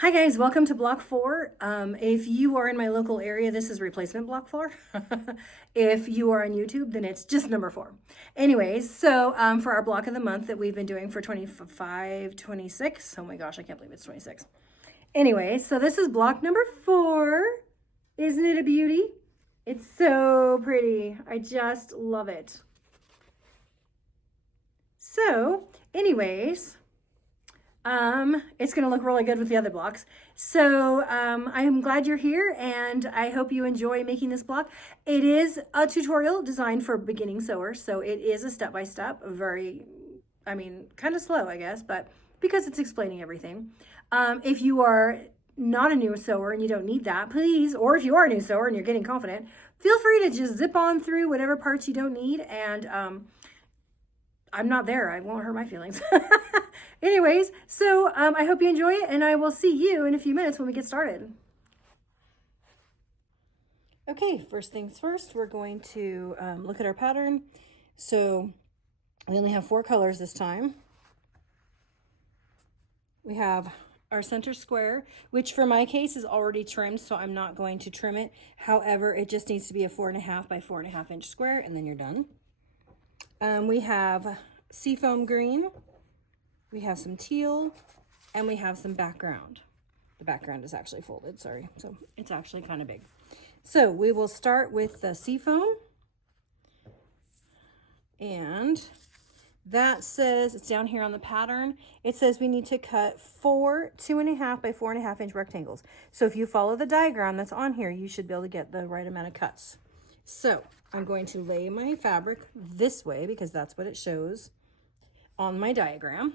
Hi guys, welcome to block 4. If you are in my local area, this is replacement block 4. If you are on YouTube, then it's just number 4. Anyways, so for our block of the month that we've been doing for 25, 26. Oh my gosh, I can't believe it's 26. Anyways, so this is block number 4. Isn't it a beauty? It's so pretty. I just love it. So, anyways, it's going to look really good with the other blocks. So I'm glad you're here and I hope you enjoy making this block. It is a tutorial designed for beginning sewers. So it is a step-by-step, kind of slow, I guess, but because it's explaining everything. If you are not a new sewer and you don't need that, please, or if you are a new sewer and you're getting confident, feel free to just zip on through whatever parts you don't need. And I'm not there. I won't hurt my feelings. Anyways, so I hope you enjoy it, and I will see you in a few minutes when we get started. Okay, first things first, we're going to look at our pattern. So we only have 4 colors this time. We have our center square, which for my case is already trimmed, so I'm not going to trim it. However, it just needs to be a 4.5 by 4.5 inch square, and then you're done. We have seafoam green, we have some teal, and we have some background. The background is actually folded, sorry, so it's actually kind of big. So we will start with the seafoam, and that says, it's down here on the pattern, it says we need to cut 4 2.5 by 4.5 inch rectangles. So if you follow the diagram that's on here, you should be able to get the right amount of cuts. So I'm going to lay my fabric this way because that's what it shows on my diagram.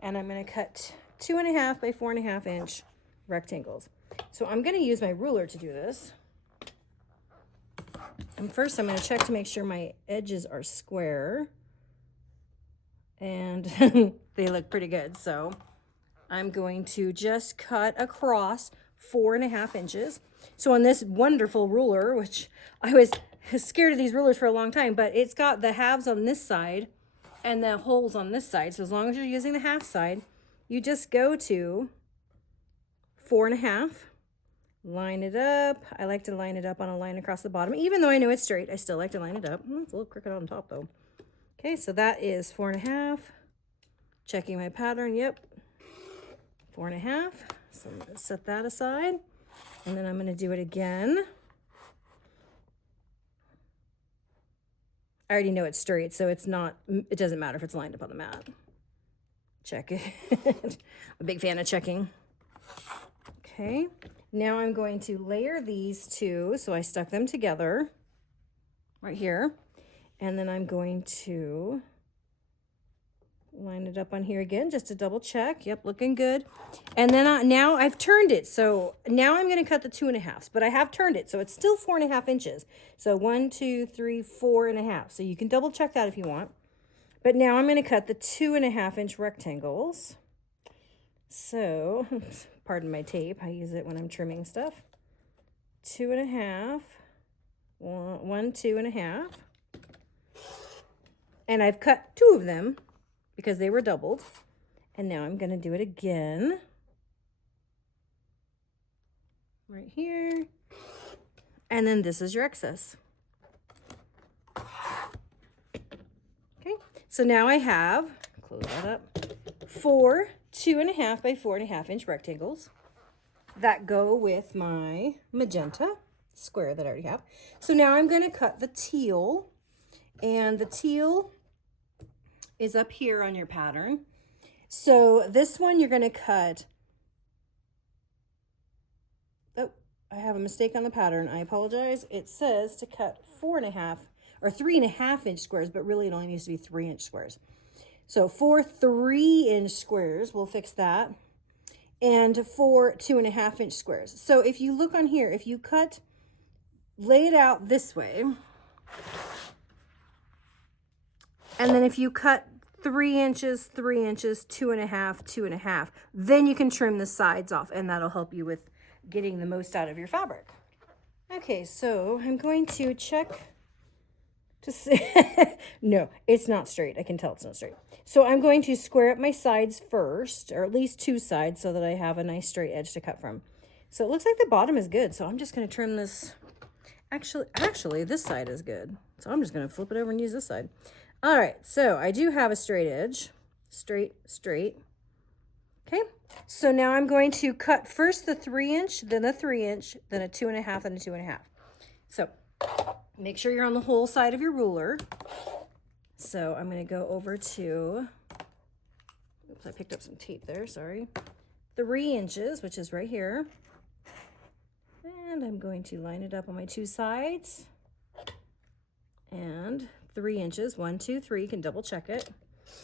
And I'm going to cut 2.5 by 4.5 inch rectangles. So I'm going to use my ruler to do this. And first I'm going to check to make sure my edges are square. And they look pretty good. So I'm going to just cut across 4.5 inches. So on this wonderful ruler, which I was scared of these rulers for a long time, but it's got the halves on this side and the holes on this side. So as long as you're using the half side, you just go to 4.5, line it up. I like to line it up on a line across the bottom. Even though I know it's straight, I still like to line it up. It's a little crooked on top though. Okay, so that is 4.5. Checking my pattern, yep, 4.5. So I'm gonna set that aside. And then I'm gonna do it again. I already know it's straight, so it doesn't matter if it's lined up on the mat. Check it. I'm a big fan of checking. Okay, now I'm going to layer these two. So I stuck them together right here. And then I'm going to line it up on here again, just to double check. Yep, looking good. And then now I've turned it. So now I'm going to cut the 2.5s, but I have turned it. So it's still 4.5 inches. So 1, 2, 3, 4.5. So you can double check that if you want. But now I'm going to cut the 2.5 inch rectangles. So, pardon my tape. I use it when I'm trimming stuff. 2.5, 1, 2.5. And I've cut 2 of them because they were doubled. And now I'm going to do it again. Right here. And then this is your excess. Okay, so now I have, close that up, 4 2.5 by 4.5 inch rectangles that go with my magenta square that I already have. So now I'm going to cut the teal, and the teal is up here on your pattern. So this one you're going to cut, oh, I have a mistake on the pattern. I apologize. It says to cut 4.5 or 3.5 inch squares, but really it only needs to be 3 inch squares. So 4 3-inch squares, we'll fix that, and 4 2.5 inch squares. So if you look on here, if you lay it out this way, and then if you cut 3 inches, 3 inches, 2.5, 2.5, then you can trim the sides off, and that'll help you with getting the most out of your fabric. Okay, so I'm going to check No, it's not straight. I can tell it's not straight. So I'm going to square up my sides first, or at least two sides, so that I have a nice straight edge to cut from. So it looks like the bottom is good. So I'm just going to trim this. Actually, this side is good. So I'm just going to flip it over and use this side. All right, so I do have a straight edge. Straight. Okay, so now I'm going to cut first the 3-inch, then a 3-inch, then a 2.5, and a 2.5. So make sure you're on the whole side of your ruler. So I'm going to go over to, oops, I picked up some tape there, sorry. 3 inches, which is right here. And I'm going to line it up on my two sides. And 3 inches, 1, 2, 3, you can double check it.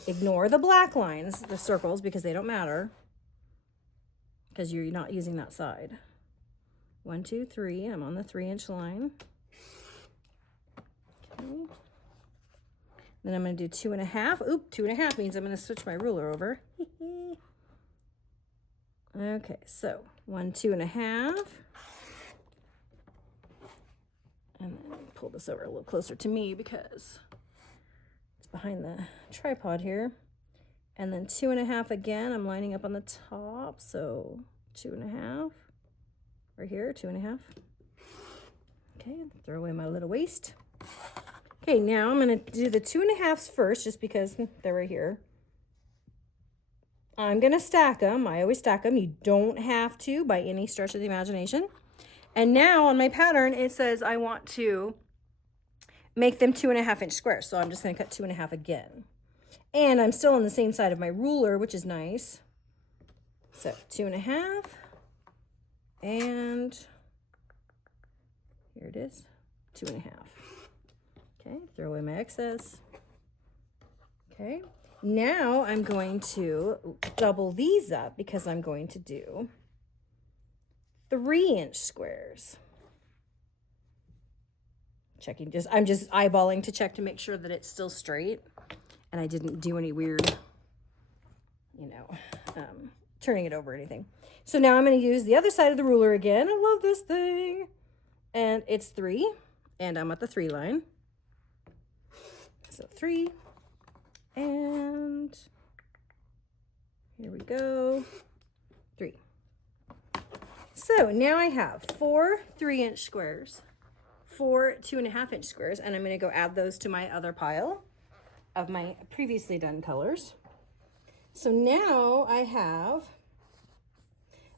Ignore the black lines, the circles, because they don't matter, because you're not using that side. 1, 2, 3, I'm on the 3-inch line. Okay. Then I'm going to do 2.5. Oop, 2.5 means I'm going to switch my ruler over. Okay, so 1, 2.5. And then pull this over a little closer to me because it's behind the tripod here. And then 2.5 again, I'm lining up on the top. So 2.5 right here, 2.5. Okay, throw away my little waste. Okay, now I'm going to do the 2.5s first, just because they're right here. I'm going to stack them. I always stack them. You don't have to by any stretch of the imagination. And now on my pattern, it says I want to make them 2.5-inch squares. So I'm just going to cut 2.5 again. And I'm still on the same side of my ruler, which is nice. So 2.5. And here it is, 2.5. Okay, throw away my excess. Okay, now I'm going to double these up because I'm going to do 3-inch squares. Checking, I'm just eyeballing to check to make sure that it's still straight and I didn't do any weird, turning it over or anything. So now I'm going to use the other side of the ruler again. I love this thing. And it's 3, and I'm at the 3 line. So 3, and here we go, 3. So now I have 4 3-inch squares, 4 2.5-inch squares, and I'm going to go add those to my other pile of my previously done colors. So now I have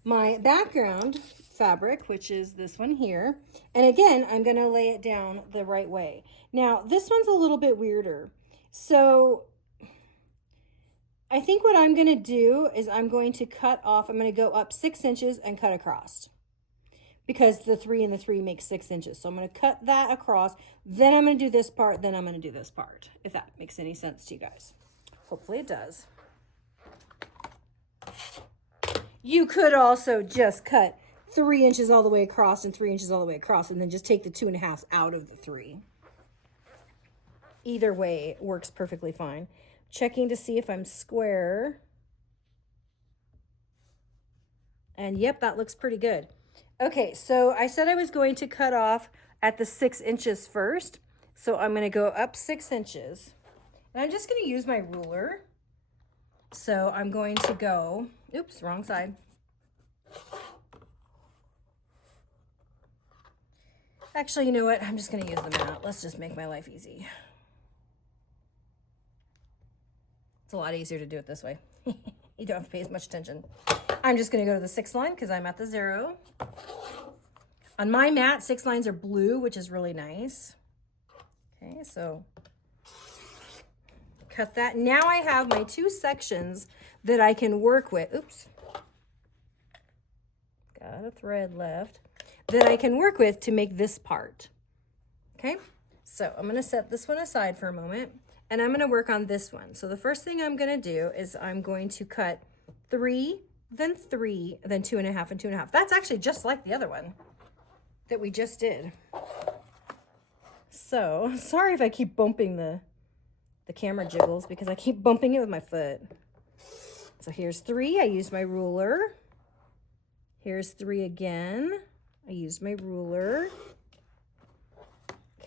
my background fabric, which is this one here. And again, I'm going to lay it down the right way. Now, this one's a little bit weirder. So I think what I'm going to do is I'm going to cut off, I'm going to go up 6 inches and cut across, because the 3 and the 3 make 6 inches. So I'm going to cut that across, then I'm going to do this part, then I'm going to do this part, if that makes any sense to you guys. Hopefully it does. You could also just cut 3 inches all the way across and 3 inches all the way across, and then just take the 2.5s out of the 3. Either way works perfectly fine. Checking to see if I'm square. And yep, that looks pretty good. Okay, so I said I was going to cut off at the 6 inches first. So I'm going to go up 6 inches. And I'm just going to use my ruler. So I'm going to go, oops, wrong side. Actually, you know what? I'm just going to use the mat. Let's just make my life easy. It's a lot easier to do it this way. You don't have to pay as much attention. I'm just going to go to the 6th line because I'm at the 0. On my mat, 6 lines are blue, which is really nice. Okay, so cut that. Now I have my 2 sections that I can work with. Oops. Got a thread left that I can work with to make this part. Okay, so I'm going to set this one aside for a moment. And I'm going to work on this one. So the first thing I'm going to do is I'm going to cut 3, then 3, then 2.5 and 2.5. That's actually just like the other one that we just did. So sorry if I keep bumping the camera jiggles, because I keep bumping it with my foot. So here's 3. I used my ruler. Here's 3 again. I used my ruler.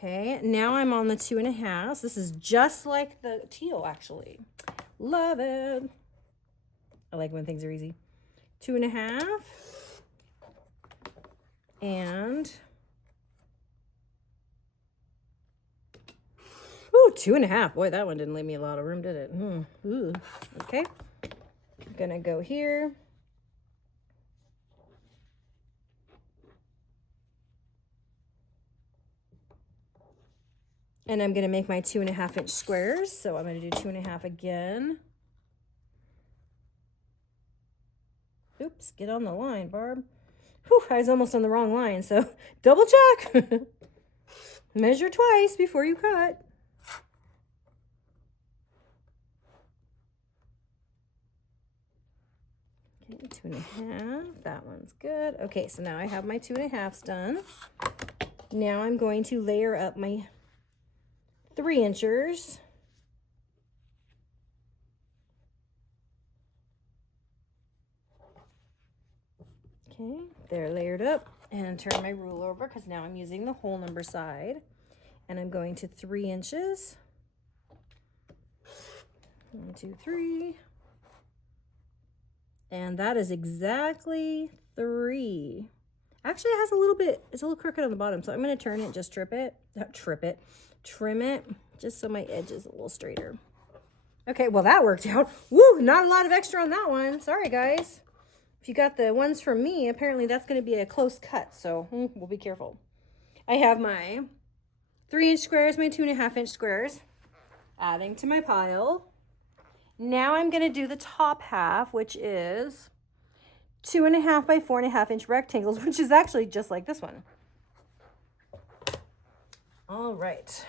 Okay, now I'm on the 2.5. This is just like the teal, actually. Love it. I like when things are easy. 2.5. And ooh, 2.5. Boy, that one didn't leave me a lot of room, did it? Ooh. Okay. I'm gonna go here. And I'm gonna make my 2.5-inch squares. So I'm gonna do 2.5 again. Oops, get on the line, Barb. Whew, I was almost on the wrong line, so double check. Measure twice before you cut. Okay, 2.5. That one's good. Okay, so now I have my 2.5s done. Now I'm going to layer up my 3-inchers. Okay, they're layered up. And turn my rule over because now I'm using the whole number side. And I'm going to 3 inches. 1, 2, 3. And that is exactly 3. Actually, it has a little bit, it's a little crooked on the bottom. So I'm going to turn it, just trim it, just so my edge is a little straighter. Okay, well, that worked out. Woo, not a lot of extra on that one. Sorry, guys. If you got the ones from me, apparently that's going to be a close cut. So we'll be careful. I have my 3-inch squares, my 2.5-inch squares, adding to my pile. Now I'm going to do the top half, which is 2.5 by 4.5-inch rectangles, which is actually just like this one. All right.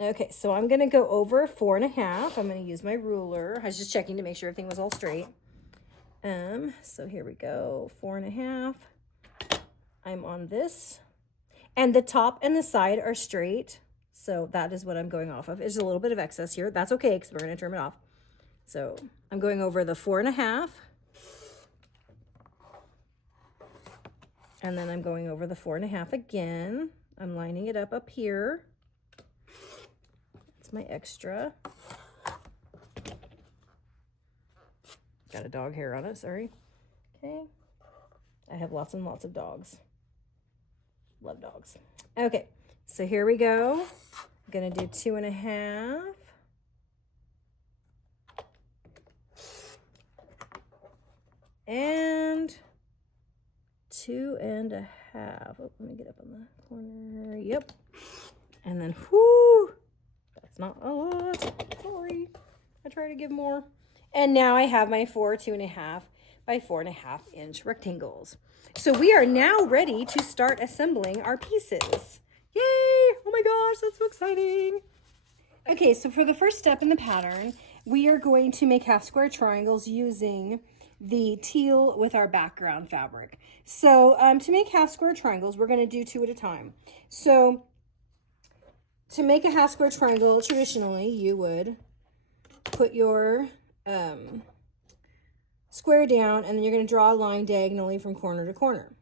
Okay, so I'm going to go over 4.5. I'm going to use my ruler. I was just checking to make sure everything was all straight. So here we go, 4.5. I'm on this. And the top and the side are straight. So that is what I'm going off of. There's a little bit of excess here. That's okay because we're going to trim it off. So I'm going over the 4.5. And then I'm going over the 4.5 again. I'm lining it up here. That's my extra. Got a dog hair on it, sorry. Okay. I have lots and lots of dogs. Love dogs. Okay, so here we go. I'm gonna do 2.5. And 2.5. Oh, let me get up on the corner. Yep. And then, whoo, that's not a lot. Sorry. I try to give more. And now I have my 2.5 by 4.5-inch rectangles. So we are now ready to start assembling our pieces. Yay! Oh my gosh, that's so exciting. Okay, so for the first step in the pattern, we are going to make half square triangles using the teal with our background fabric. So to make half square triangles, we're going to do 2 at a time. So to make a half square triangle, traditionally, you would put your square down, and then you're going to draw a line diagonally from corner to corner.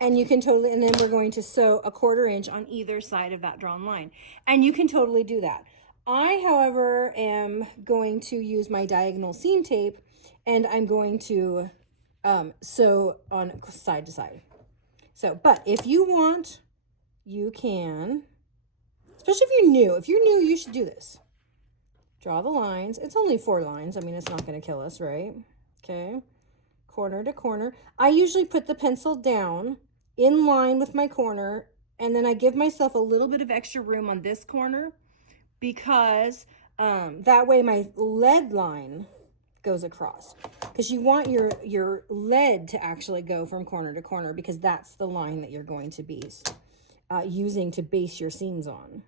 And you can totally, and then we're going to sew a 1/4 inch on either side of that drawn line. And you can totally do that. I, however, am going to use my diagonal seam tape, and I'm going to sew on side to side. So, but if you want, you can, especially if you're new, you should do this. Draw the lines. It's only 4 lines. I mean, it's not going to kill us, right? Okay. Corner to corner. I usually put the pencil down in line with my corner, and then I give myself a little bit of extra room on this corner because that way my lead line goes across. Because you want your lead to actually go from corner to corner because that's the line that you're going to be using to base your seams on.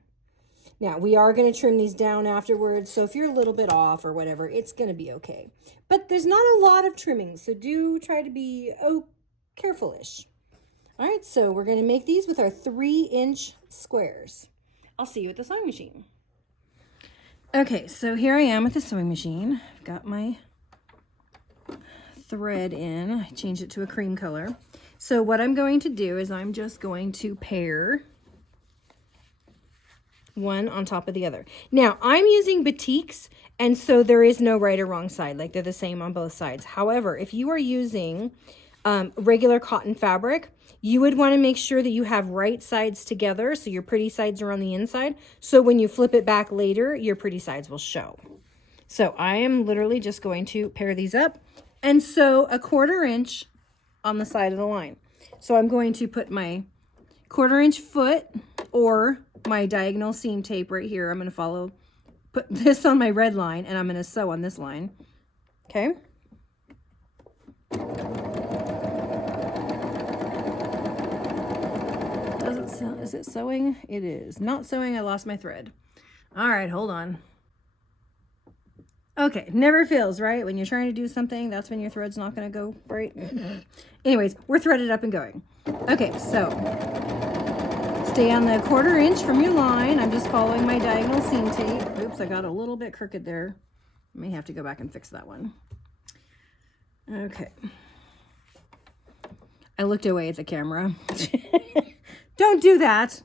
Now, we are going to trim these down afterwards, so if you're a little bit off or whatever, it's going to be okay. But there's not a lot of trimming, so do try to be careful-ish. All right, so we're going to make these with our 3-inch squares. I'll see you at the sewing machine. Okay, so here I am at the sewing machine. I've got my thread in. I changed it to a cream color. So what I'm going to do is I'm just going to pair one on top of the other. Now, I'm using batiks, and so there is no right or wrong side. Like, they're the same on both sides. However, if you are using regular cotton fabric, you would want to make sure that you have right sides together, so your pretty sides are on the inside. So when you flip it back later, your pretty sides will show. So I am literally just going to pair these up and sew a 1/4 inch on the side of the line. So I'm going to put my 1/4 inch foot or my diagonal seam tape right here. I'm going to put this on my red line, and I'm going to sew on this line. Okay. Is it sewing? It is not sewing. I lost my thread. All right, hold on. Okay, never fails, right? When you're trying to do something, that's when your thread's not going to go right. Anyways, we're threaded up and going. Okay, so stay on the 1/4 inch from your line. I'm just following my diagonal seam tape. Oops, I got a little bit crooked there. I may have to go back and fix that one. Okay. I looked away at the camera. Don't do that.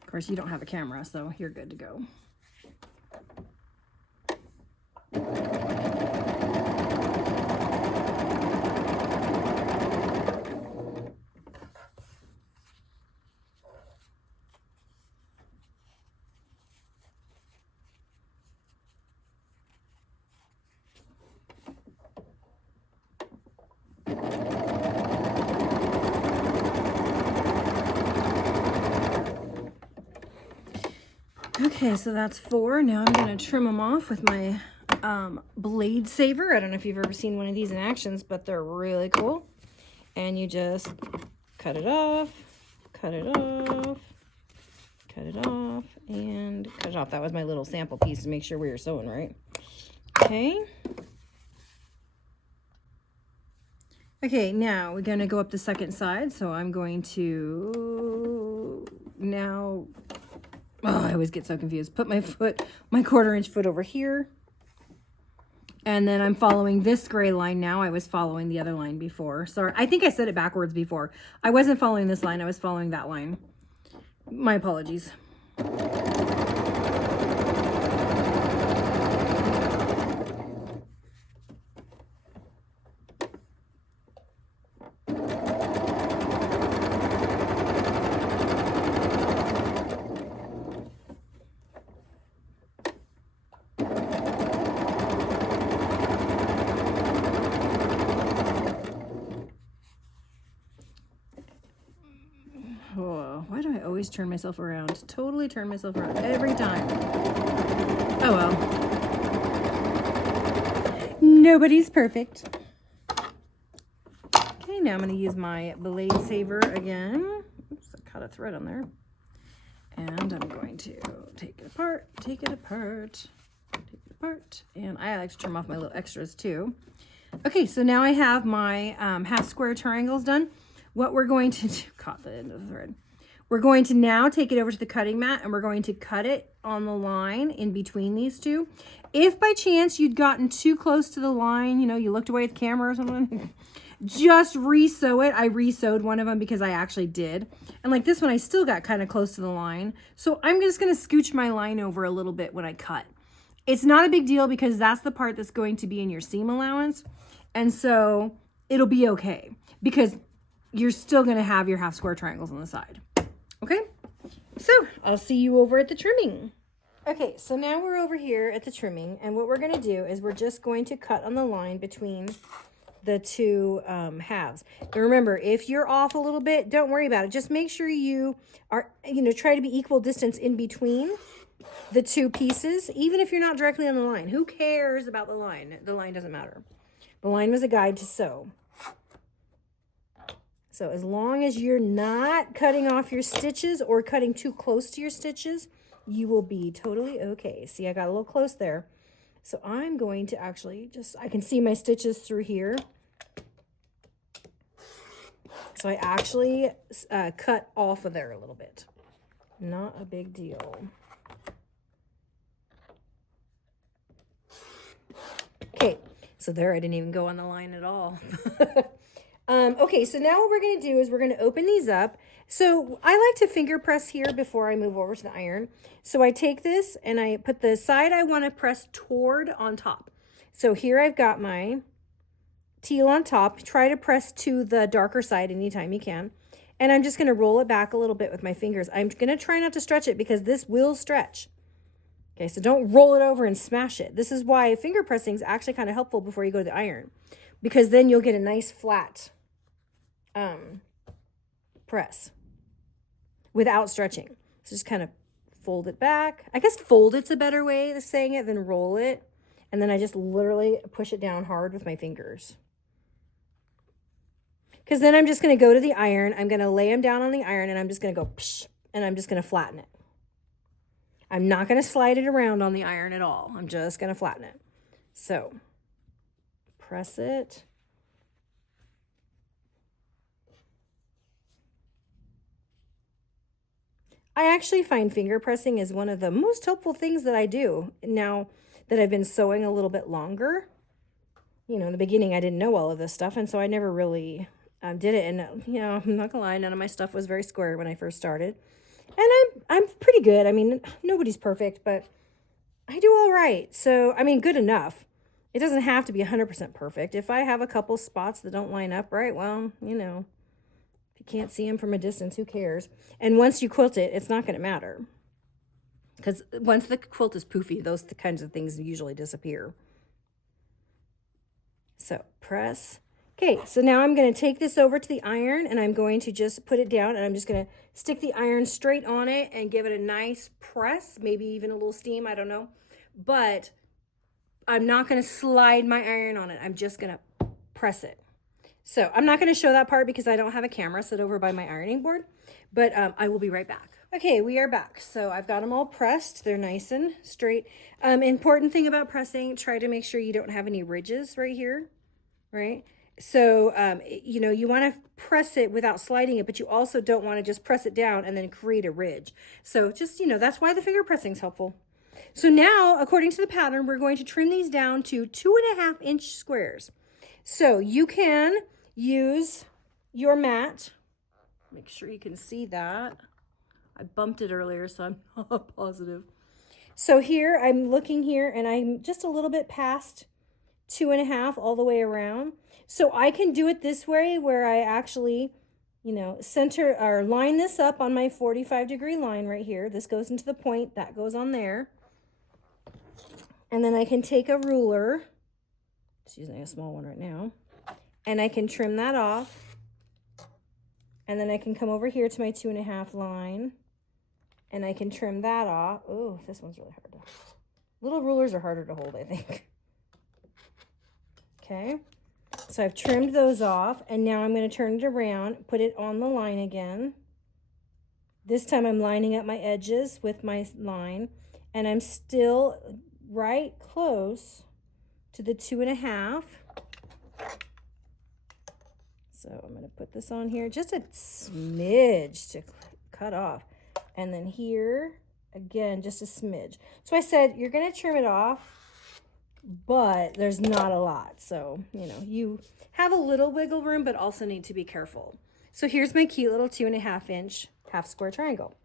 Of course, you don't have a camera, so you're good to go. Okay, so that's 4. Now I'm going to trim them off with my blade saver. I don't know if you've ever seen one of these in actions, but they're really cool. And you just cut it off, cut it off, cut it off, and cut it off. That was my little sample piece to make sure we were sewing right. Okay. Okay, now we're going to go up the second side. So I'm going to now... Oh, I always get so confused. Put my 1/4 inch foot over here. And then I'm following this gray line now. I was following the other line before. Sorry, I think I said it backwards before. I wasn't following this line. I was following that line. My apologies. Why do I always turn myself around? Totally turn myself around every time. Oh well. Nobody's perfect. Okay, now I'm going to use my blade saver again. Oops, I caught a thread on there. And I'm going to take it apart, take it apart, take it apart. And I like to trim off my little extras too. Okay, so now I have my half square triangles done. What we're going to do, caught the end of the thread. We're going to now take it over to the cutting mat, and we're going to cut it on the line in between these two. If by chance you'd gotten too close to the line, you know, you looked away at the camera or something, just re-sew it. I re-sewed one of them because I actually did. And like this one, I still got kind of close to the line. So I'm just going to scooch my line over a little bit when I cut. It's not a big deal because that's the part that's going to be in your seam allowance. And so it'll be okay because you're still going to have your half square triangles on the side. Okay, so I'll see you over at the trimming. Okay, so now we're over here at the trimming, and what we're going to do is we're just going to cut on the line between the two halves. And remember, if you're off a little bit, don't worry about it. Just make sure you are, try to be equal distance in between the two pieces, even if you're not directly on the line. Who cares about the line? The line doesn't matter. The line was a guide to sew. So as long as you're not cutting off your stitches or cutting too close to your stitches, you will be totally okay. See, I got a little close there. So I'm going to actually I can see my stitches through here. So I actually cut off of there a little bit. Not a big deal. Okay, so there I didn't even go on the line at all. Okay, so now what we're going to do is we're going to open these up. So I like to finger press here before I move over to the iron. So I take this and I put the side I want to press toward on top. So here I've got my teal on top. Try to press to the darker side anytime you can. And I'm just going to roll it back a little bit with my fingers. I'm going to try not to stretch it because this will stretch. Okay, so don't roll it over and smash it. This is why finger pressing is actually kind of helpful before you go to the iron, because then you'll get a nice flat press without stretching. So just kind of fold it back. I guess fold it's a better way of saying it than roll it. And then I just literally push it down hard with my fingers. Because then I'm just going to go to the iron. I'm going to lay them down on the iron and I'm just going to go psh, and I'm just going to flatten it. I'm not going to slide it around on the iron at all. I'm just going to flatten it. So press it. I actually find finger pressing is one of the most helpful things that I do now that I've been sewing a little bit longer. You know, in the beginning, I didn't know all of this stuff, and so I never really did it. And, you know, I'm not gonna lie, none of my stuff was very square when I first started. And I'm pretty good. I mean, nobody's perfect, but I do all right. So, I mean, good enough. It doesn't have to be 100% perfect. If I have a couple spots that don't line up right, well, you know, if you can't see them from a distance, who cares? And once you quilt it, it's not going to matter. Because once the quilt is poofy, those kinds of things usually disappear. So press. Okay, so now I'm going to take this over to the iron and I'm going to just put it down and I'm just going to stick the iron straight on it and give it a nice press, maybe even a little steam, I don't know. But I'm not going to slide my iron on it. I'm just going to press it. So I'm not going to show that part because I don't have a camera set over by my ironing board, but I will be right back. Okay, we are back. So I've got them all pressed. They're nice and straight. Important thing about pressing, try to make sure you don't have any ridges right here, right? So, you know, you want to press it without sliding it, but you also don't want to just press it down and then create a ridge. So just, you know, that's why the finger pressing is helpful. So now, according to the pattern, we're going to trim these down to 2.5 inch squares. So you can use your mat. Make sure you can see that. I bumped it earlier, so I'm not positive. So here, I'm looking here, and I'm just a little bit past 2.5 all the way around. So I can do it this way where I actually, you know, center or line this up on my 45-degree line right here. This goes into the point, that goes on there. And then I can take a ruler, just using a small one right now, and I can trim that off. And then I can come over here to my 2.5 line and I can trim that off. Oh, this one's really hard. Little rulers are harder to hold, I think. Okay, so I've trimmed those off and now I'm going to turn it around, put it on the line again. This time I'm lining up my edges with my line and I'm still right close to the 2.5. So I'm going to put this on here, just a smidge to cut off. And then here, again, just a smidge. So I said, you're going to trim it off, but there's not a lot. So, you know, you have a little wiggle room, but also need to be careful. So here's my cute little 2.5 inch half square triangle.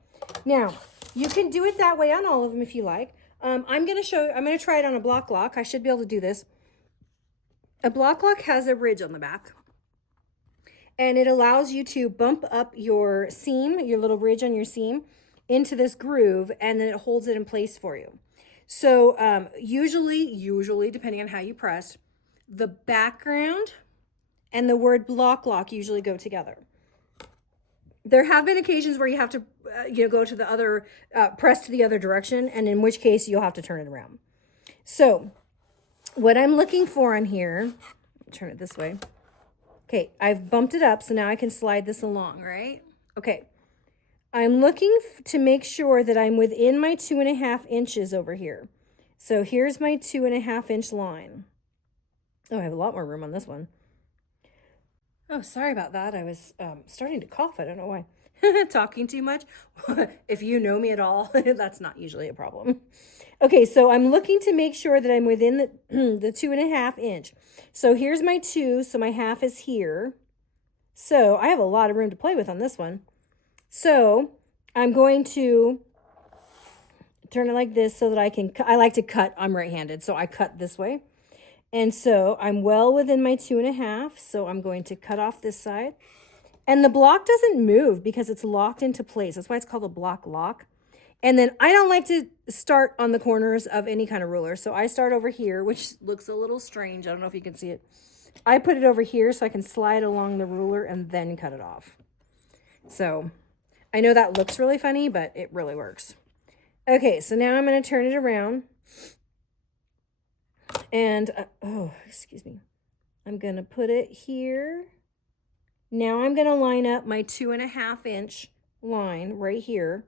Now, you can do it that way on all of them if you like. I'm going to try it on a block lock. I should be able to do this. A block lock has a ridge on the back. And it allows you to bump up your seam, your little ridge on your seam, into this groove, and then it holds it in place for you. So usually, depending on how you press, the background and the word block lock usually go together. There have been occasions where you have to, go to the other, press to the other direction, and in which case you'll have to turn it around. So what I'm looking for on here, turn it this way. Okay, I've bumped it up, so now I can slide this along, right? Okay, I'm looking to make sure that I'm within my 2.5 inches over here. So here's my 2.5 inch line. Oh, I have a lot more room on this one. Oh, sorry about that. I was starting to cough. I don't know why. Talking too much. If you know me at all, that's not usually a problem. Okay, so I'm looking to make sure that I'm within the, the 2.5 inch. So here's my 2, so my half is here. So I have a lot of room to play with on this one. So I'm going to turn it like this so that I like to cut. I'm right-handed, so I cut this way. And so I'm well within my 2.5, so I'm going to cut off this side. And the block doesn't move because it's locked into place. That's why it's called a block lock. And then I don't like to start on the corners of any kind of ruler. So I start over here, which looks a little strange. I don't know if you can see it. I put it over here so I can slide along the ruler and then cut it off. So I know that looks really funny, but it really works. Okay, so now I'm going to turn it around. And, oh, excuse me. I'm going to put it here. Now I'm going to line up my 2.5 inch line right here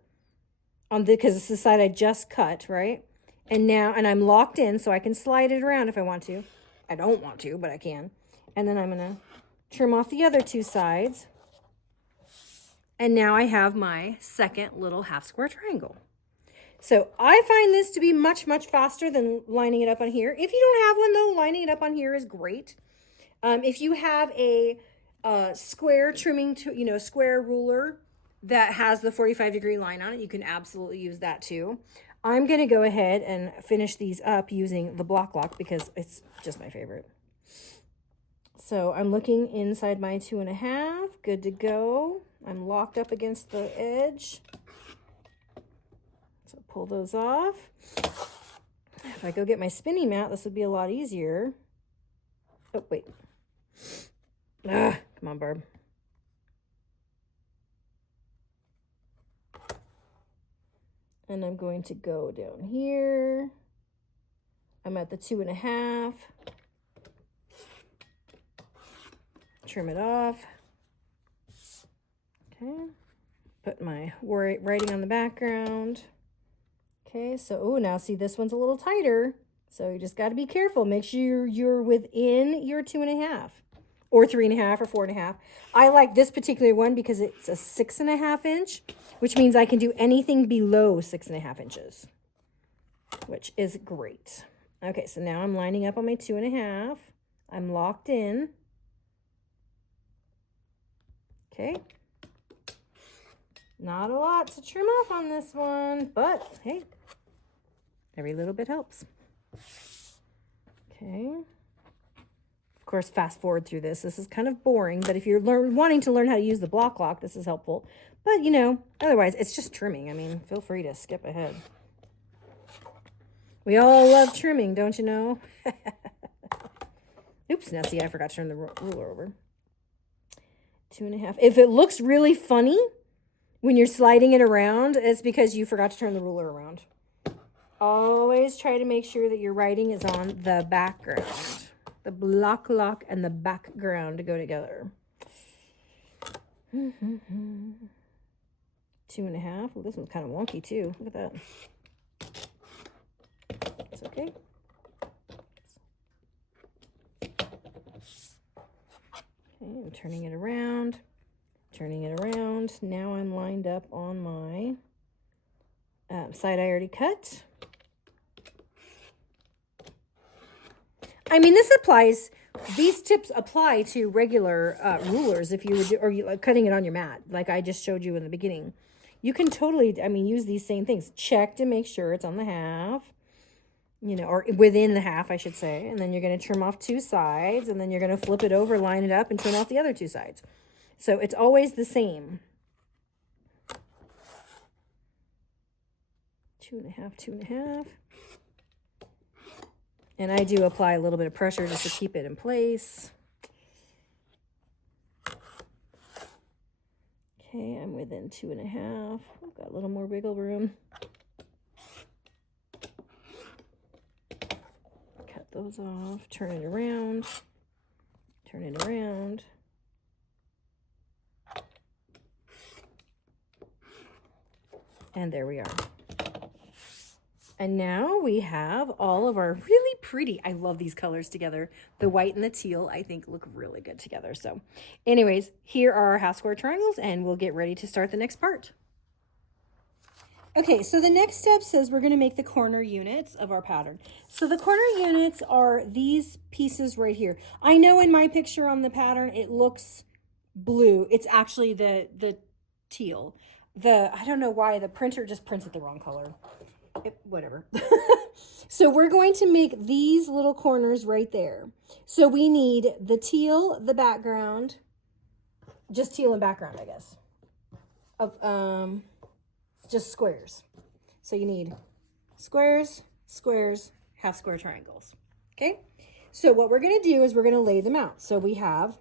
on because it's the side I just cut, right? And I'm locked in so I can slide it around if I want to. I don't want to, but I can. And then I'm going to trim off the other 2 sides. And now I have my second little half square triangle. So I find this to be much, much faster than lining it up on here. If you don't have one though, lining it up on here is great. If you have a square trimming, square ruler that has the 45-degree line on it, you can absolutely use that too. I'm going to go ahead and finish these up using the block lock because it's just my favorite. So I'm looking inside my 2.5, good to go. I'm locked up against the edge. So pull those off. If I go get my spinning mat, this would be a lot easier. Oh, wait. Ah, come on, Barb. And I'm going to go down here. I'm at the 2.5. Trim it off. Okay. Put my writing on the background. Okay, so now see this one's a little tighter. So you just got to be careful. Make sure you're within your 2.5 or 3.5 or 4.5. I like this particular one because it's a 6.5 inch, which means I can do anything below 6.5 inches, which is great. Okay, so now I'm lining up on my 2.5. I'm locked in. Okay. Not a lot to trim off on this one, but hey, every little bit helps. Okay. Of course, fast forward through this. This is kind of boring, but if you're wanting to learn how to use the block lock, this is helpful. But, otherwise, it's just trimming. I mean, feel free to skip ahead. We all love trimming, don't you know? Oops, now see, I forgot to turn the ruler over. 2.5. If it looks really funny when you're sliding it around, it's because you forgot to turn the ruler around. Always try to make sure that your writing is on the background. The block lock and the background to go together. 2.5. Well, this one's kind of wonky too. Look at that. It's okay. Okay, I'm turning it around. Turning it around. Now I'm lined up on my side I already cut. I mean, these tips apply to regular rulers if you would, or cutting it on your mat, like I just showed you in the beginning. You can totally, use these same things. Check to make sure it's on the half, or within the half, I should say. And then you're going to trim off 2 sides, and then you're going to flip it over, line it up, and trim off the other 2 sides. So it's always the same. 2.5, 2.5. And I do apply a little bit of pressure just to keep it in place. Okay, I'm within 2.5. I've got a little more wiggle room. Cut those off, turn it around, turn it around. And there we are. And now we have all of our really pretty, I love these colors together. The white and the teal, I think, look really good together. So anyways, here are our half square triangles, and we'll get ready to start the next part. Okay, so the next step says we're going to make the corner units of our pattern. So the corner units are these pieces right here. I know in my picture on the pattern it looks blue. It's actually the teal. I don't know why the printer just prints it the wrong color. Whatever. So we're going to make these little corners right there. So we need the teal, the background, just teal and background, I guess, of just squares. So you need squares, squares, half square triangles. Okay. So what we're going to do is we're going to lay them out. So we have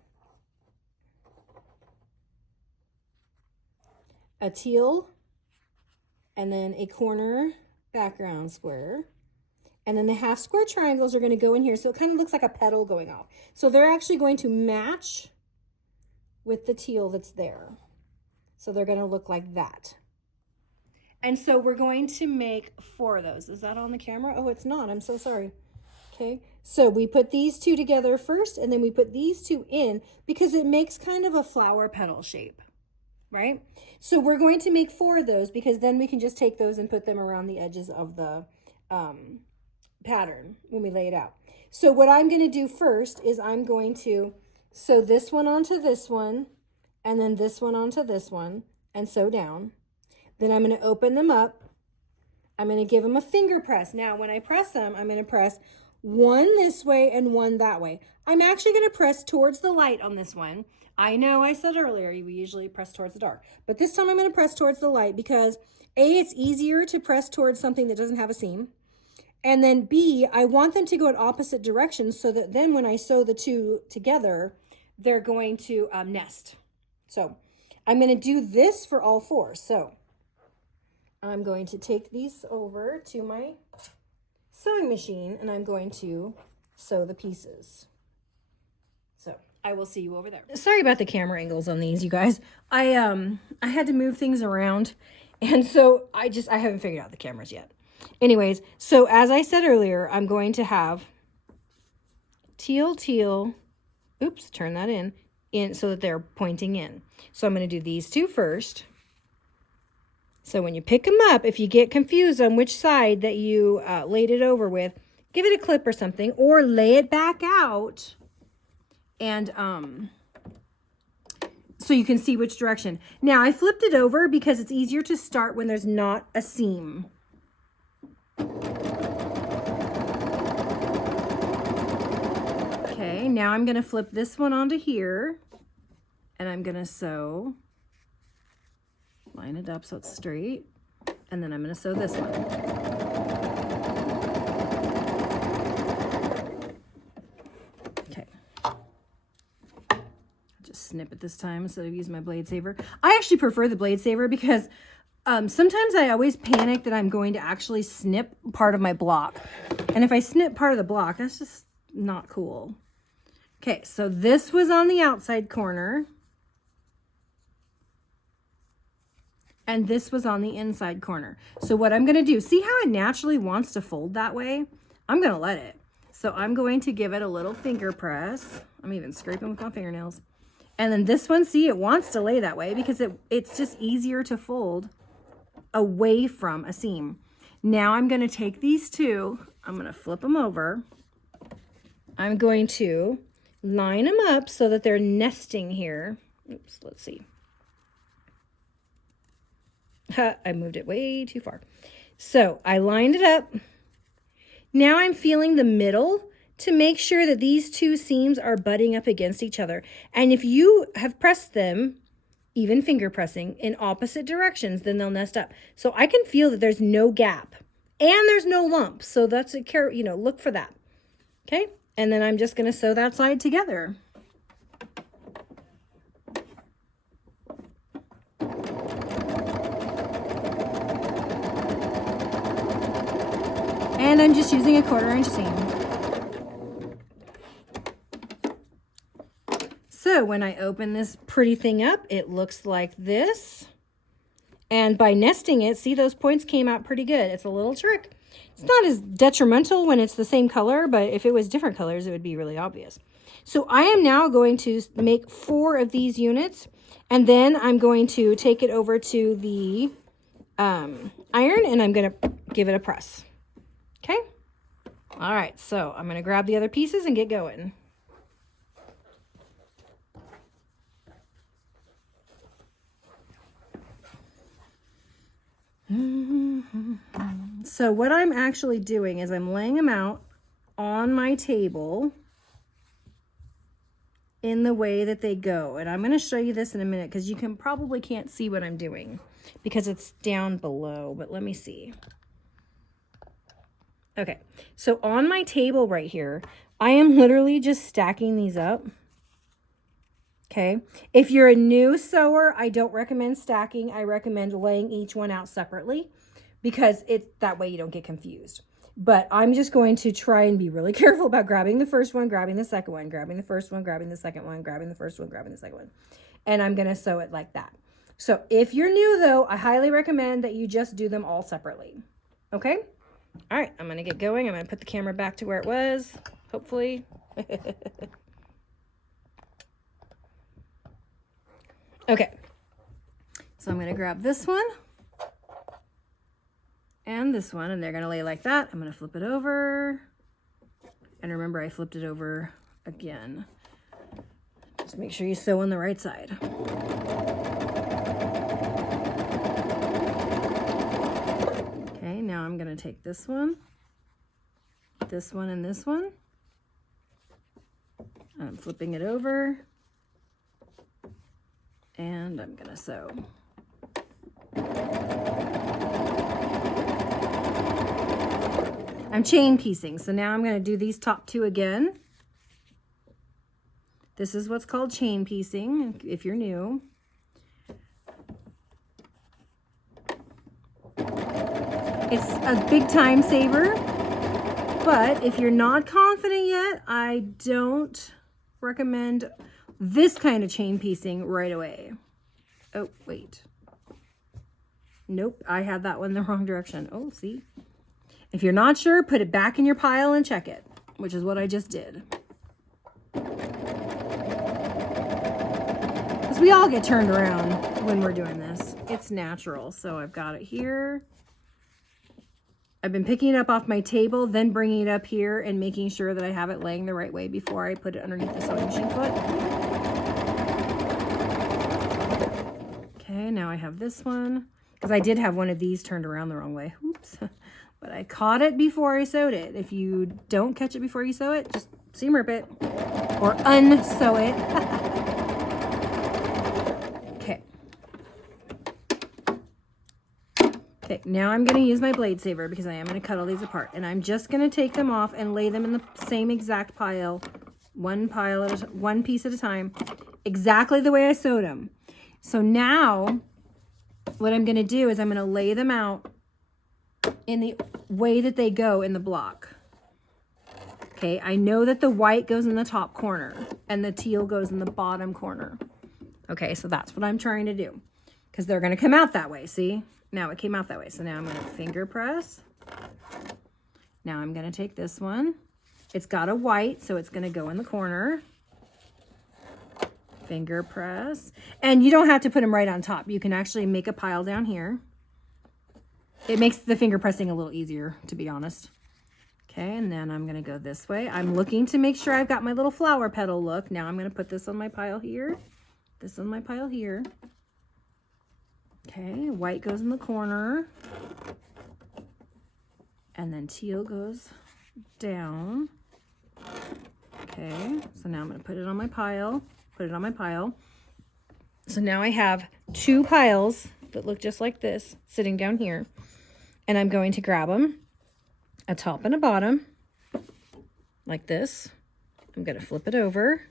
a teal and then a corner background square. And then the half square triangles are going to go in here. So it kind of looks like a petal going off. So they're actually going to match with the teal that's there. So they're going to look like that. And so we're going to make 4 of those. Is that on the camera? Oh, it's not. I'm so sorry. Okay. So we put these 2 together first, and then we put these 2 in because it makes kind of a flower petal shape, right? So we're going to make 4 of those because then we can just take those and put them around the edges of the pattern when we lay it out. So what I'm going to do first is I'm going to sew this one onto this one, and then this one onto this one, and sew down. Then I'm going to open them up. I'm going to give them a finger press. Now, when I press them, I'm going to press one this way and one that way. I'm actually going to press towards the light on this one. I know I said earlier we usually press towards the dark, but this time I'm going to press towards the light because A, it's easier to press towards something that doesn't have a seam. And then B, I want them to go in opposite directions so that then when I sew the 2 together, they're going to nest. So I'm going to do this for all 4. So I'm going to take these over to my sewing machine and I'm going to sew the pieces. So I will see you over there. Sorry about the camera angles on these, you guys. I had to move things around, and so I haven't figured out the cameras yet. Anyways, so as I said earlier, I'm going to have teal, oops, turn that in so that they're pointing in. So I'm going to do these 2 first. So when you pick them up, if you get confused on which side that you laid it over with, give it a clip or something, or lay it back out and so you can see which direction. Now I flipped it over because it's easier to start when there's not a seam. Okay, now I'm going to flip this one onto here and I'm going to sew, line it up so it's straight, and then I'm going to sew this one. Okay. Just snip it this time instead of using my blade saver. I actually prefer the blade saver because sometimes I always panic that I'm going to actually snip part of my block. And if I snip part of the block, that's just not cool. Okay, so this was on the outside corner. And this was on the inside corner. So what I'm going to do, see how it naturally wants to fold that way? I'm going to let it. So I'm going to give it a little finger press. I'm even scraping with my fingernails. And then this one, see, it wants to lay that way because it's just easier to fold away from a seam. Now I'm going to take these 2. I'm going to flip them over. I'm going to line them up so that they're nesting here. Oops, let's see. I moved it way too far. So I lined it up. Now I'm feeling the middle to make sure that these 2 seams are butting up against each other. And if you have pressed them, even finger pressing, in opposite directions, then they'll nest up. So I can feel that there's no gap and there's no lump. So that's look for that. Okay. And then I'm just going to sew that side together. And I'm just using a 1/4 inch seam. So when I open this pretty thing up, it looks like this. And by nesting it, see, those points came out pretty good. It's a little trick. It's not as detrimental when it's the same color, but if it was different colors, it would be really obvious. So I am now going to make 4 of these units, and then I'm going to take it over to the iron, and I'm going to give it a press. Okay? All right, so I'm going to grab the other pieces and get going. So what I'm actually doing is I'm laying them out on my table in the way that they go. And I'm going to show you this in a minute because you probably can't see what I'm doing because it's down below, but let me see. Okay, so on my table right here, I am literally just stacking these up. Okay, if you're a new sewer, I don't recommend stacking. I recommend laying each one out separately because that way you don't get confused. But I'm just going to try and be really careful about grabbing the first one, grabbing the second one, grabbing the first one, grabbing the second one, grabbing the first one, grabbing the second one. And I'm going to sew it like that. So if you're new though, I highly recommend that you just do them all separately. Okay? All right, I'm going to get going. I'm going to put the camera back to where it was, hopefully. Okay, so I'm going to grab this one and this one, and they're going to lay like that. I'm going to flip it over. And remember, I flipped it over again. Just make sure you sew on the right side. Okay, now I'm going to take this one, and this one. And I'm flipping it over. And I'm going to sew. I'm chain piecing, so now I'm going to do these top 2 again. This is what's called chain piecing, if you're new. It's a big time saver, but if you're not confident yet, I don't recommend this kind of chain piecing right away. Oh, wait. Nope, I had that one the wrong direction. Oh, see? If you're not sure, put it back in your pile and check it, which is what I just did. Because we all get turned around when we're doing this. It's natural. So I've got it here. I've been picking it up off my table, then bringing it up here and making sure that I have it laying the right way before I put it underneath the sewing machine foot. Okay, now I have this one. Because I did have one of these turned around the wrong way. Oops. But I caught it before I sewed it. If you don't catch it before you sew it, just seam rip it. Or unsew it. Okay. Okay, now I'm going to use my blade saver because I am going to cut all these apart. And I'm just going to take them off and lay them in the same exact pile. One piece at a time. Exactly the way I sewed them. So now, what I'm going to do is I'm going to lay them out in the way that they go in the block. Okay, I know that the white goes in the top corner and the teal goes in the bottom corner. Okay, so that's what I'm trying to do because they're going to come out that way, see? Now it came out that way. So now I'm going to finger press. Now I'm going to take this one. It's got a white, so it's going to go in the corner. Finger press. And you don't have to put them right on top. You can actually make a pile down here. It makes the finger pressing a little easier, to be honest. Okay, and then I'm going to go this way. I'm looking to make sure I've got my little flower petal look. Now I'm going to put this on my pile here. This on my pile here. Okay, white goes in the corner. And then teal goes down. Okay, so now I'm going to put it on my pile. Put it on my pile. So now I have 2 piles that look just like this sitting down here. And I'm going to grab them, a top and a bottom, like this. I'm going to flip it over,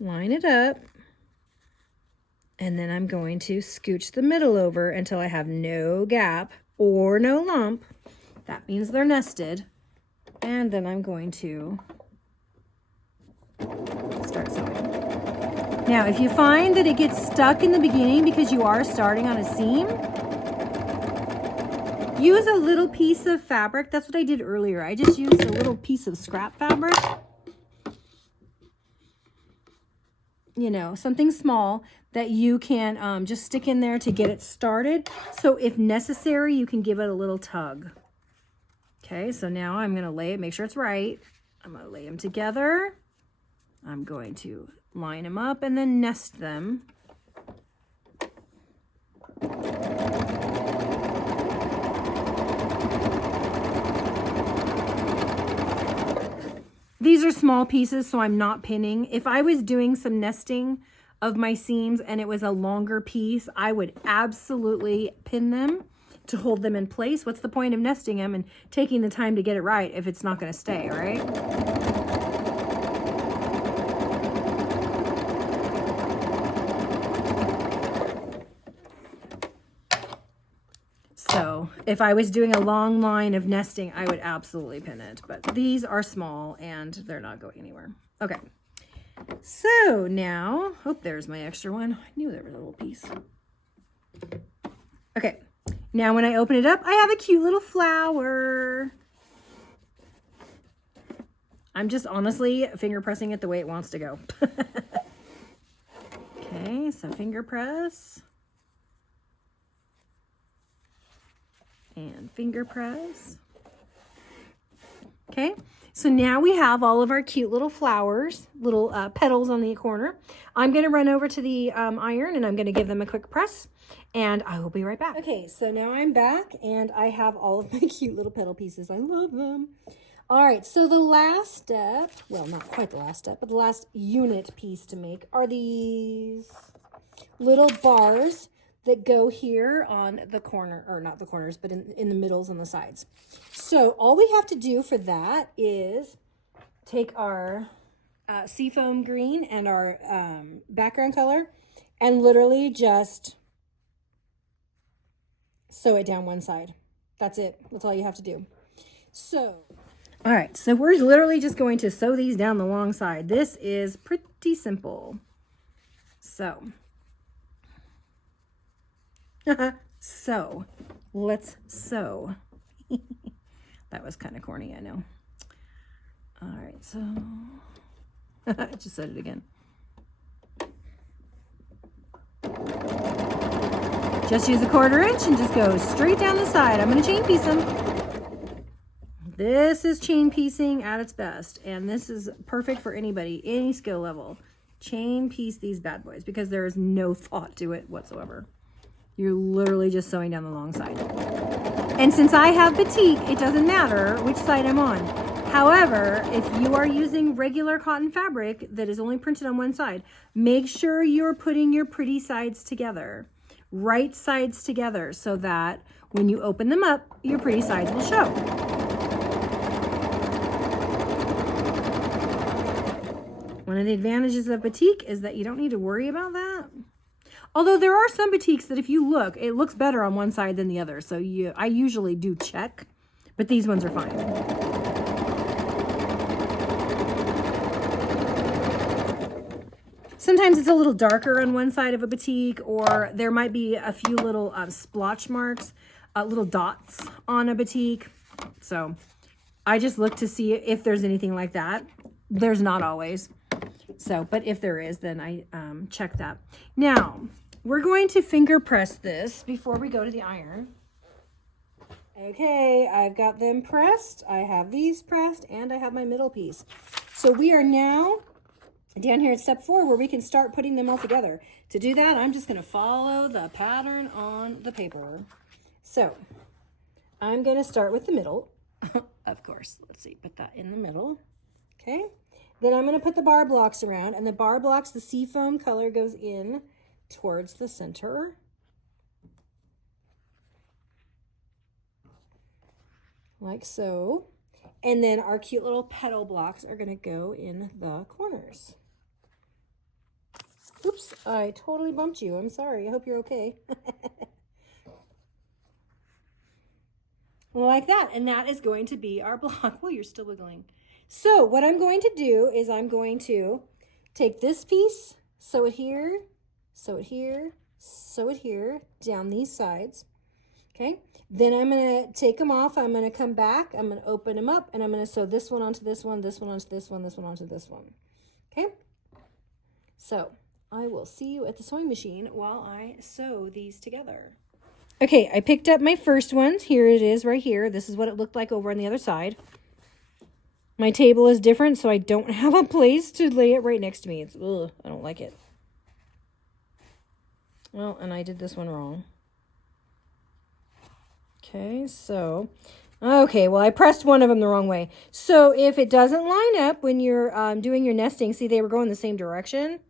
line it up, and then I'm going to scooch the middle over until I have no gap or no lump. That means they're nested. And then I'm going to start sewing. Now, if you find that it gets stuck in the beginning because you are starting on a seam, use a little piece of fabric. That's what I did earlier. I just used a little piece of scrap fabric. You know, something small that you can just stick in there to get it started. So if necessary, you can give it a little tug. Okay, so now I'm going to lay it, make sure it's right. I'm going to lay them together. I'm going to line them up and then nest them. These are small pieces, so I'm not pinning. If I was doing some nesting of my seams and it was a longer piece, I would absolutely pin them to hold them in place. What's the point of nesting them and taking the time to get it right if it's not going to stay, right? So if I was doing a long line of nesting, I would absolutely pin it. But these are small and they're not going anywhere. Okay. So now, oh, there's my extra one. I knew there was a little piece. Okay. Now when I open it up, I have a cute little flower. I'm just honestly finger pressing it the way it wants to go. Okay, so finger press. And finger press. Okay, so now we have all of our cute little flowers, little petals on the corner. I'm going to run over to the iron and I'm going to give them a quick press and I will be right back. Okay, so now I'm back and I have all of my cute little petal pieces. I love them. All right, so the last step, well, not quite the last step, but the last unit piece to make are these little bars that go here on the corner, or not the corners, but in the middles and the sides. So all we have to do for that is take our seafoam green and our background color and literally just sew it down one side. That's it. That's all you have to do. So, all right, so we're literally just going to sew these down the long side. This is pretty simple. So, so let's sew. That was kind of corny, I know. All right, so I just said it again. Just use a 1/4 inch and just go straight down the side. I'm going to chain piece them. This is chain piecing at its best, and this is perfect for anybody, any skill level. Chain piece these bad boys because there is no thought to it whatsoever. You're literally just sewing down the long side. And since I have batik, it doesn't matter which side I'm on. However, if you are using regular cotton fabric that is only printed on one side, make sure you're putting your pretty sides together, right sides together, so that when you open them up, your pretty sides will show. One of the advantages of batik is that you don't need to worry about that. Although there are some batiks that if you look, it looks better on one side than the other. So I usually do check, but these ones are fine. Sometimes it's a little darker on one side of a batik, or there might be a few little splotch marks, little dots on a batik. So I just look to see if there's anything like that. There's not always. So, but if there is, then I check that. Now, we're going to finger press this before we go to the iron. Okay, I've got them pressed. I have these pressed, and I have my middle piece. So we are now down here at step 4 where we can start putting them all together. To do that, I'm just going to follow the pattern on the paper. So I'm going to start with the middle. Of course, let's see, put that in the middle. Okay. Then I'm going to put the bar blocks around, and the bar blocks, the seafoam color goes in towards the center. Like so. And then our cute little petal blocks are going to go in the corners. Oops, I totally bumped you. I'm sorry. I hope you're okay. Like that. And that is going to be our block. Well, you're still wiggling. So what I'm going to do is I'm going to take this piece sew it here, sew it here, sew it here, down these sides. Okay, then I'm going to take them off. I'm going to come back. I'm going to open them up, and I'm going to sew this one onto this one, this one onto this one, this one onto this one. Okay, so I will see you at the sewing machine while I sew these together. Okay, I picked up my first ones. Here it is right here. This is what it looked like over on the other side. My table is different, so I don't have a place to lay it right next to me. It's, ugh, I don't like it. Well, and I did this one wrong. Okay, so, okay, well, I pressed one of them the wrong way. So if it doesn't line up when you're doing your nesting, see, they were going the same direction.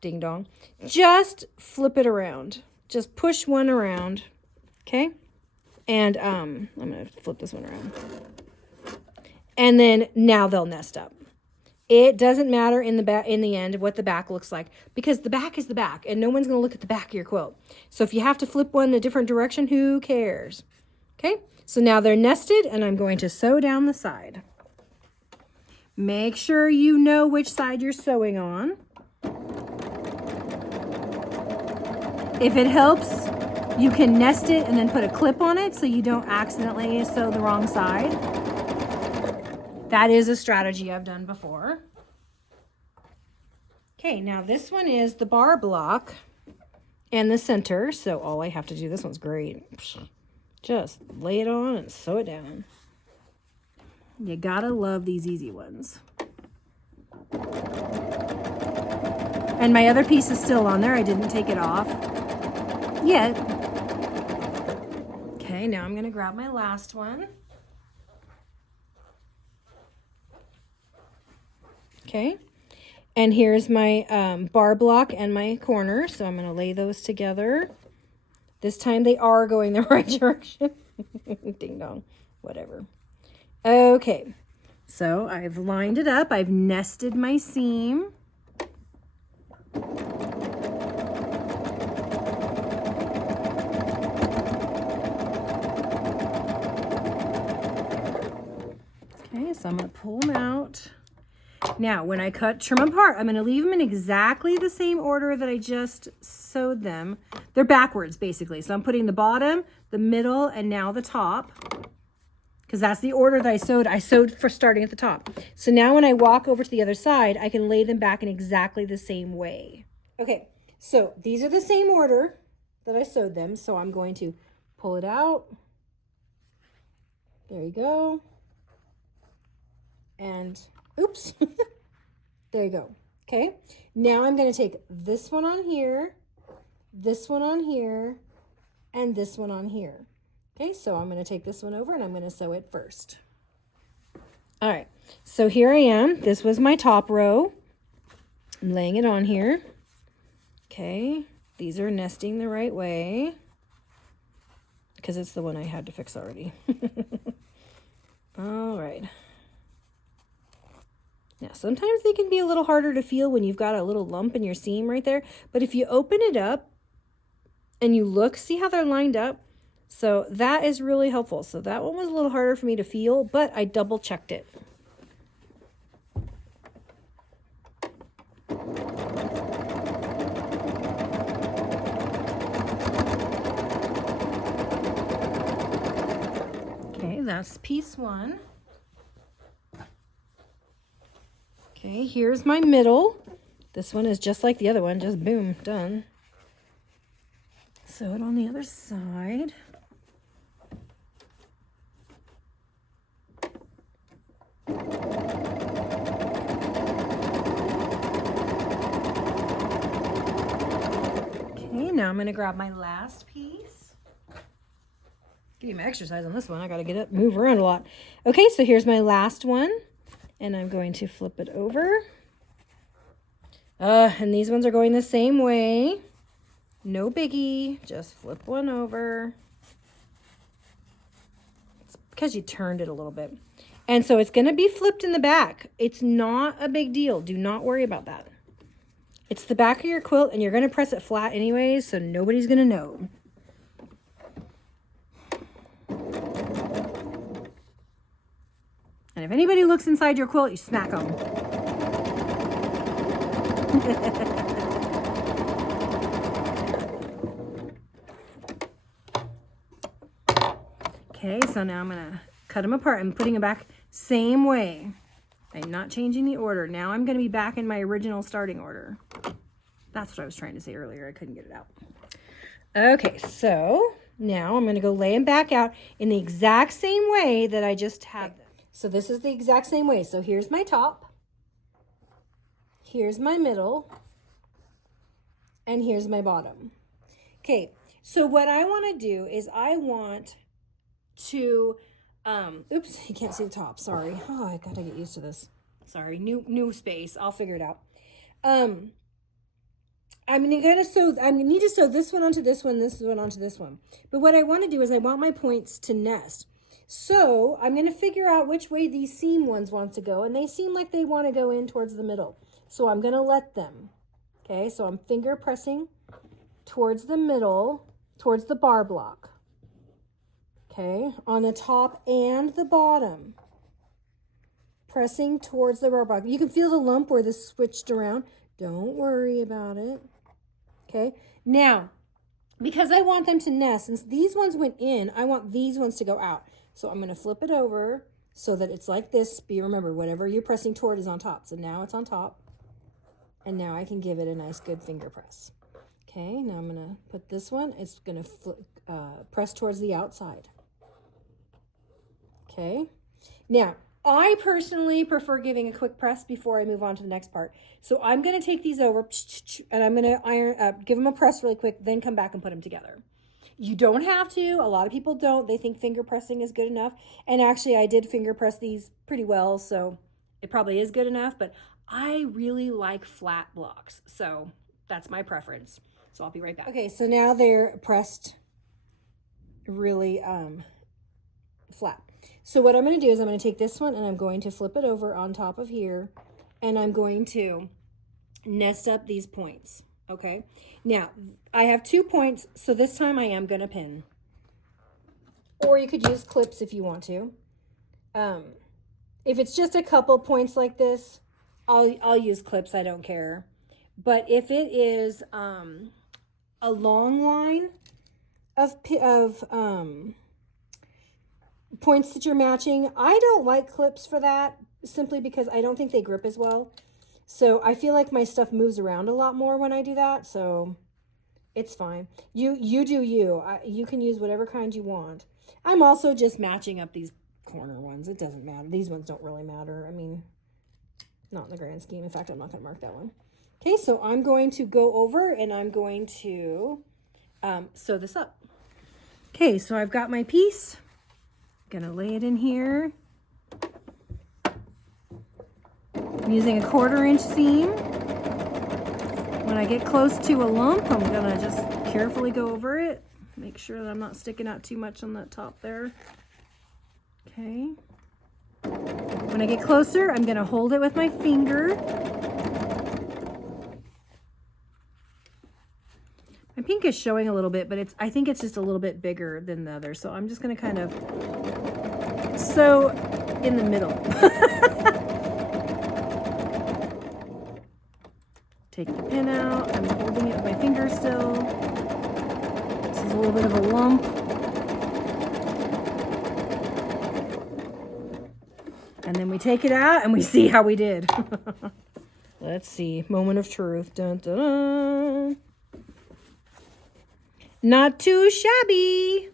Ding dong. Just flip it around. Just push one around, okay? And I'm going to flip this one around. And then now they'll nest up. It doesn't matter in the end what the back looks like, because the back is the back and no one's going to look at the back of your quilt. So if you have to flip one in a different direction, who cares? Okay, so now they're nested and I'm going to sew down the side. Make sure you know which side you're sewing on. If it helps, you can nest it and then put a clip on it so you don't accidentally sew the wrong side. That is a strategy I've done before. Okay, now this one is the bar block and the center. So all I have to do, this one's great. Just lay it on and sew it down. You gotta love these easy ones. And my other piece is still on there. I didn't take it off yet. Okay, now I'm gonna grab my last one. Okay, and here's my bar block and my corner. So I'm going to lay those together. This time they are going the right direction. Ding dong, whatever. Okay, so I've lined it up. I've nested my seam. Okay, so I'm going to pull them out. Now, when I trim apart, I'm going to leave them in exactly the same order that I just sewed them. They're backwards, basically. So I'm putting the bottom, the middle, and now the top, because that's the order that I sewed. I sewed for starting at the top. So now when I walk over to the other side, I can lay them back in exactly the same way. Okay, so these are the same order that I sewed them. So I'm going to pull it out. There you go. And oops, there you go. Okay, now I'm going to take this one on here, this one on here, and this one on here. Okay, so I'm going to take this one over and I'm going to sew it first. All right, so here I am. This was my top row. I'm laying it on here. Okay, these are nesting the right way because it's the one I had to fix already. All right. Now, sometimes they can be a little harder to feel when you've got a little lump in your seam right there. But if you open it up and you look, see how they're lined up? So that is really helpful. So that one was a little harder for me to feel, but I double checked it. Okay, that's piece one. Okay, here's my middle. This one is just like the other one, just boom, done. Sew it on the other side. Okay, now I'm going to grab my last piece. Give you my exercise on this one. I got to get up, move around a lot. Okay, so here's my last one. And I'm going to flip it over. And these ones are going the same way. No biggie. Just flip one over. It's because you turned it a little bit. And so it's going to be flipped in the back. It's not a big deal. Do not worry about that. It's the back of your quilt, and you're going to press it flat anyways, so nobody's going to know. And if anybody looks inside your quilt, you smack them. Okay, so now I'm gonna cut them apart. I'm putting them back same way. I'm not changing the order. Now I'm gonna be back in my original starting order. That's what I was trying to say earlier. I couldn't get it out. Okay, so now I'm gonna go lay them back out in the exact same way that I just had them. So this is the exact same way. So here's my top, here's my middle, and here's my bottom. Okay, so what I wanna do is I want to, oops, you can't see the top, sorry. Oh, I gotta get used to this. Sorry, new space, I'll figure it out. I'm need to sew this one onto this one, this one onto this one. But what I want to do is I want my points to nest. So I'm going to figure out which way these seam ones want to go, and they seem like they want to go in towards the middle. So I'm going to let them. Okay, so I'm finger pressing towards the middle, towards the bar block. Okay, on the top and the bottom. Pressing towards the bar block. You can feel the lump where this switched around. Don't worry about it. Okay, now, because I want them to nest, since these ones went in, I want these ones to go out. So I'm going to flip it over so that it's like this. Remember, whatever you're pressing toward is on top. So now it's on top. And now I can give it a nice good finger press. Okay, now I'm going to put this one. It's going to press towards the outside. Okay, now I personally prefer giving a quick press before I move on to the next part. So I'm going to take these over and I'm going to give them a press really quick, then come back and put them together. You don't have to. A lot of people don't. They think finger pressing is good enough. And actually, I did finger press these pretty well, so it probably is good enough. But I really like flat blocks, so that's my preference. So I'll be right back. Okay, so now they're pressed really flat. So what I'm going to do is I'm going to take this one and I'm going to flip it over on top of here, and I'm going to nest up these points. Okay, now I have 2 points, so this time I am going to pin, or you could use clips if you want to. If it's just a couple points like this, I'll use clips. I don't care. But if it is a long line of points that you're matching, I don't like clips for that, simply because I don't think they grip as well. So I feel like my stuff moves around a lot more when I do that, so it's fine. You do you. You can use whatever kind you want. I'm also just matching up these corner ones. It doesn't matter. These ones don't really matter. I mean, not in the grand scheme. In fact, I'm not going to mark that one. Okay, so I'm going to go over and I'm going to sew this up. Okay, so I've got my piece. I'm going to lay it in here. I'm using a 1/4 inch seam. When I get close to a lump, I'm going to just carefully go over it. Make sure that I'm not sticking out too much on that top there. Okay. When I get closer, I'm going to hold it with my finger. My pink is showing a little bit, but I think it's just a little bit bigger than the other. So I'm just going to kind of sew in the middle. Take the pin out. I'm holding it with my finger still. This is a little bit of a lump. And then we take it out and we see how we did. Let's see. Moment of truth. Dun, dun, dun. Not too shabby.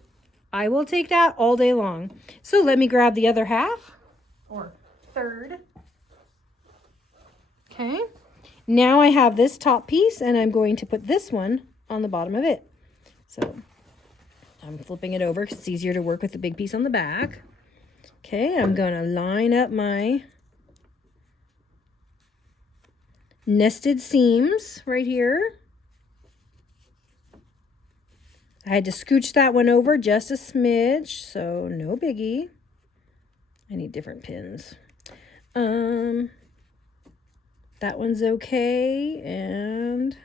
I will take that all day long. So let me grab the other half, or third. Okay. Now I have this top piece and I'm going to put this one on the bottom of it. So I'm flipping it over because it's easier to work with the big piece on the back. Okay, I'm going to line up my nested seams right here. I had to scooch that one over just a smidge, so no biggie. I need different pins. That one's okay, and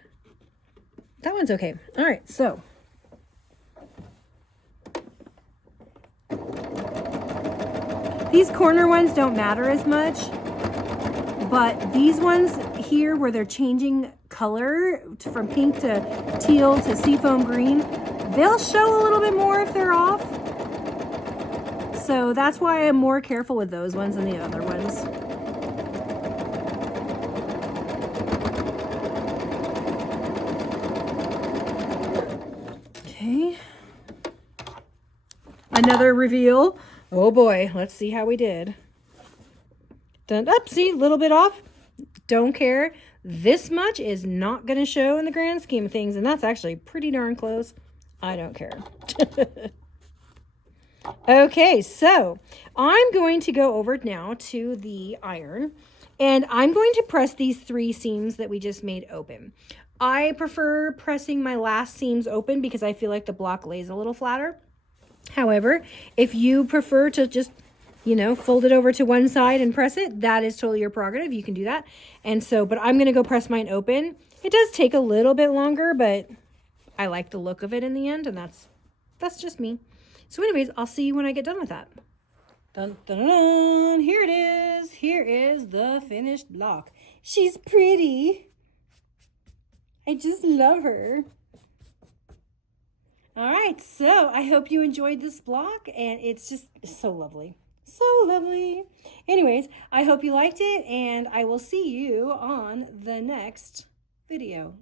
that one's okay. All right, so these corner ones don't matter as much, but these ones here where they're changing color from pink to teal to seafoam green, they'll show a little bit more if they're off. So that's why I'm more careful with those ones than the other ones. Okay. Another reveal. Oh boy, let's see how we did. Done up, see, a little bit off. Don't care. This much is not going to show in the grand scheme of things, and that's actually pretty darn close. I don't care. Okay, so I'm going to go over now to the iron, and I'm going to press these 3 seams that we just made open. I prefer pressing my last seams open because I feel like the block lays a little flatter. However, if you prefer to just, you know, fold it over to one side and press it, that is totally your prerogative. You can do that. And so, but I'm going to go press mine open. It does take a little bit longer, but I like the look of it in the end, and that's just me. So anyways, I'll see you when I get done with that. Dun, dun, dun, dun. Here it is. Here is the finished block. She's pretty. I just love her. All right, so I hope you enjoyed this block, and it's just so lovely. So lovely. Anyways, I hope you liked it, and I will see you on the next video.